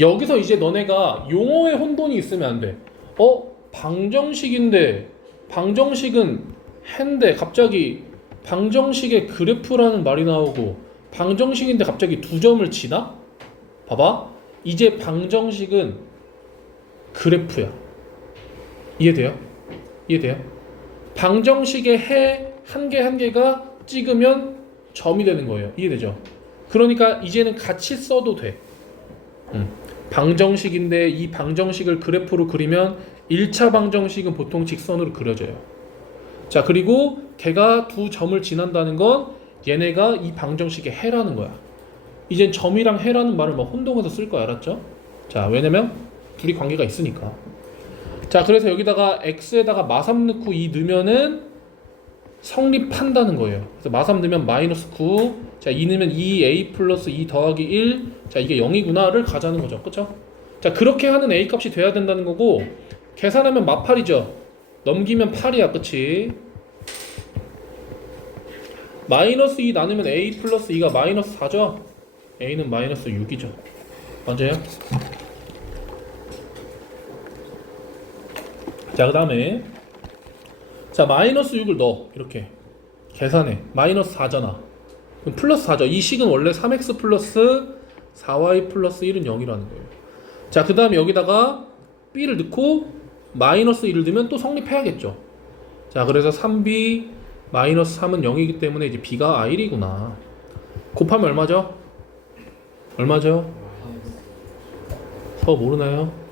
여기서 이제 너네가 용어의 혼돈이 있으면 안 돼. 어? 방정식인데 방정식은 해인데 갑자기 방정식의 그래프라는 말이 나오고 방정식인데 갑자기 두 점을 치나? 봐봐. 이제 방정식은 그래프야. 이해돼요? 이해돼요? 방정식의 해 한 개 한 개가 찍으면 점이 되는 거예요. 이해되죠? 그러니까 이제는 같이 써도 돼. 음. 방정식인데 이 방정식을 그래프로 그리면 1차 방정식은 보통 직선으로 그려져요. 자, 그리고 걔가 두 점을 지난다는 건 얘네가 이 방정식의 해라는 거야. 이젠 점이랑 해라는 말을 막 혼동해서 쓸 거야, 알았죠? 자, 왜냐면 둘이 관계가 있으니까. 자, 그래서 여기다가 x에다가 마삼 넣고 2 넣으면은 성립한다는 거예요. 그래서 마삼 넣으면 마이너스 9, 자, 2 넣으면 2a 플러스 2 더하기 1, 자, 이게 0이구나를 가자는 거죠. 그쵸? 자, 그렇게 하는 a 값이 돼야 된다는 거고, 계산하면 마팔이죠. 넘기면 8이야, 그치? 마이너스 2 나누면 a 플러스 2가 마이너스 4죠? a는 마이너스 6이죠. 맞아요? 자, 그 다음에 자, 마이너스 6을 넣어. 이렇게. 계산해. 마이너스 4잖아. 그럼 플러스 4죠. 이 식은 원래 3x 플러스 4y 플러스 1은 0이라는 거예요. 자, 그 다음에 여기다가 b를 넣고 마이너스 1을 넣으면 또 성립해야겠죠. 자, 그래서 3b 마이너스 3은 0이기 때문에 이제 b가 r1이구나. 곱하면 얼마죠? 얼마죠? 더 모르나요?